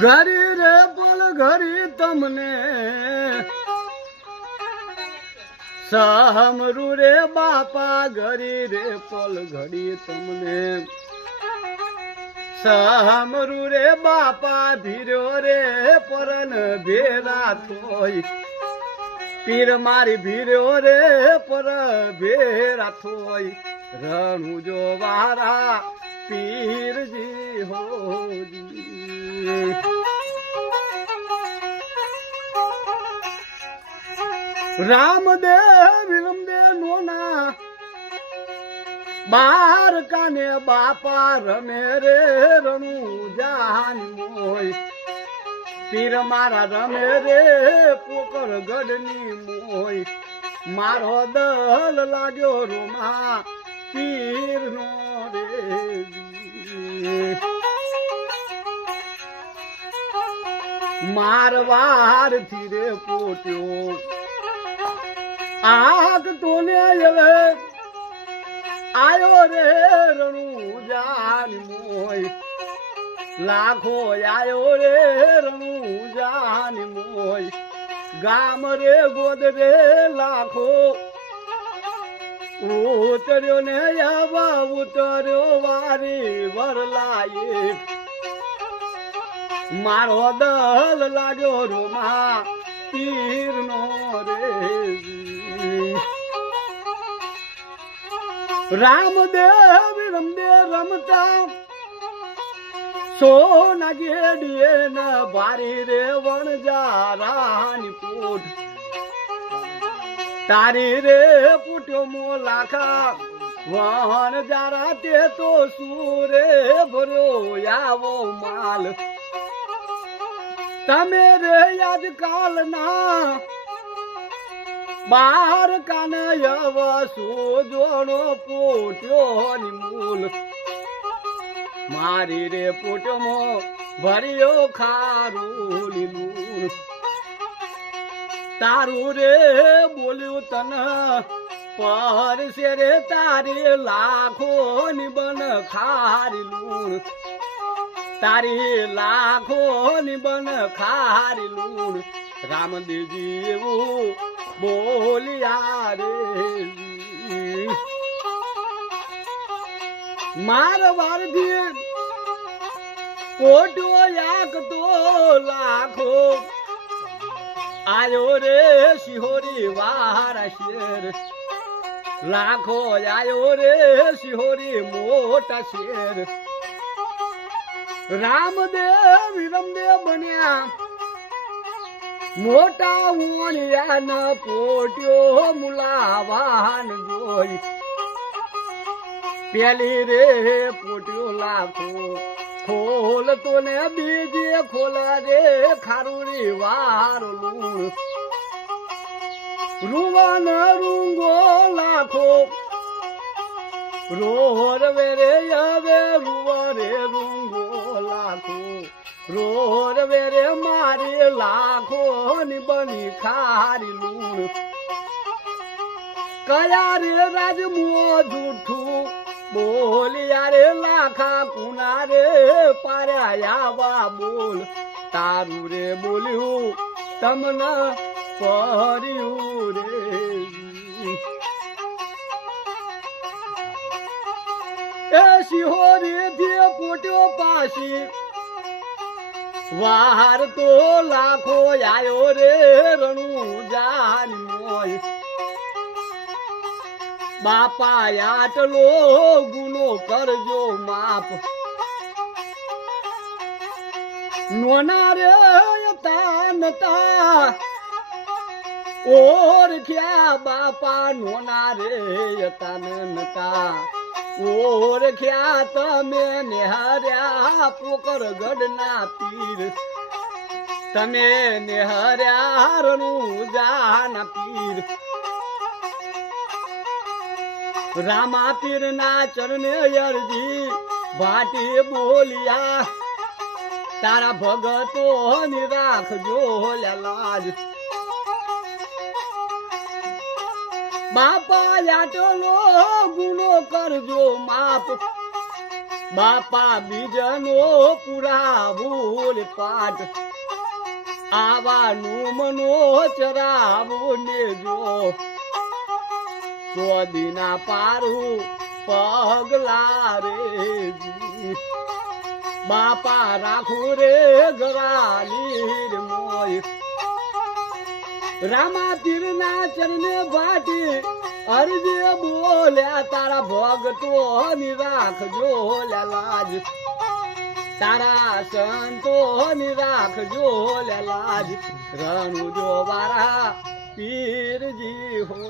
ઘરી રે પલ ઘરી તમને સામરું રે બાપા ઘરી રે પલ ઘડી તમને સામરું રે બાપા ભીર્યો રે પરન ભેરા થોય પીર મારી ભીર્યો રે પર ભેરા થોય રણું જો વારા પીરજી હોજી રામદેવ વિલમદેવ નોના બાર કાને બાપા રમે રે રણું જાન મોય પીર મારા રમે રે પોકર ગઢની મોય મારો દલ લાગ્યો રોમા પીર નો રે મારવાર થી રે પોટ્યો આગ તોને આયો રે રણું જાન મોય લાખો આયો રે રણું જાન મોય ગામ રે ગોદ રે લાખો ઉતર્યો ને આવા ઉતર્યો વારી વરલાય મારો દલ લાગ્યો રોમા પીર નો રે રામદેવ રમદેવ રમતા સોના ગેડીએ ન ભારી રે વણજારાની પૂટ તારી રે પૂટ્યો મો લાખા વણ જારા તે તો સુરે ભર્યો આવો માલ તમે રે આજકાલ ના બાર કાનયવ સોજોનો પોટ્યો ની મૂલ મારી રે પોટમો ભર્યો ખારું લીલું તારું રે બોલ્યું તન પરસે રે તારી લાખો ની બન ખારી લૂણ તારી લાખો ની બન ખારી લૂણ રામદેવજી એવું બોલિયા રે મારવાર થી કોટો યાક તો લાખો આયો રે શિહોરી વારા શેર લાખો આયો રે શિહોરી મોટા શેર રામદેવ વિરમદેવ બન્યા મોટા ઉણિયા ન પોટ્યો મુલાવાન જોઈ પેલી રે પોટ્યો લાખો ખોલ તો ને બીજે ખોલા રે ખારુરી વારો લૂણ રૂવાન રૂંગો લાખો રોર વેરે હવે રૂવા રે રૂંગો લાખો રોર વેરે મારી લાખો ની બની ખારી લૂણ કયા રે રાજમો જૂઠું બોલિયા રે લાખા કુના રે પાર્યા બોલ તારું રે બોલ્યું તમને કર્યું રે એ શિહોરી થી પોટ્યો પાછી વાર તો લાખો આયો રે રણું જાન મોય બાપા આટલો ગુનો કરજો માપ નોના રે તાનતા ઓરખ્યા બાપા નોના રે તાનતા ઓરખ્યા તમે નેહર્યા પોકર ગઢના પીર તમે નેહર્યા રણું જાના પીર રામા પીર ના ચરણે અરજી ભાટી બોલિયા તારા ભગતો ની રાખજો લાજ બાપા આટલો ગુનો કરજો માપ બાપા બીજનો પુરા ભૂલ પાઠ આવાનું મનો ચરાવું ને જો ચોદીના પારું પગલા રે બાપા રાખું રે ગરાલી મોય રામા તીરના ચરણે ભાટી અરજે બોલ્યા તારા ભગતો ની રાખજો લાજ તારા સંતો ની રાખજો લાજ રણુ જો વારા પીરજી હો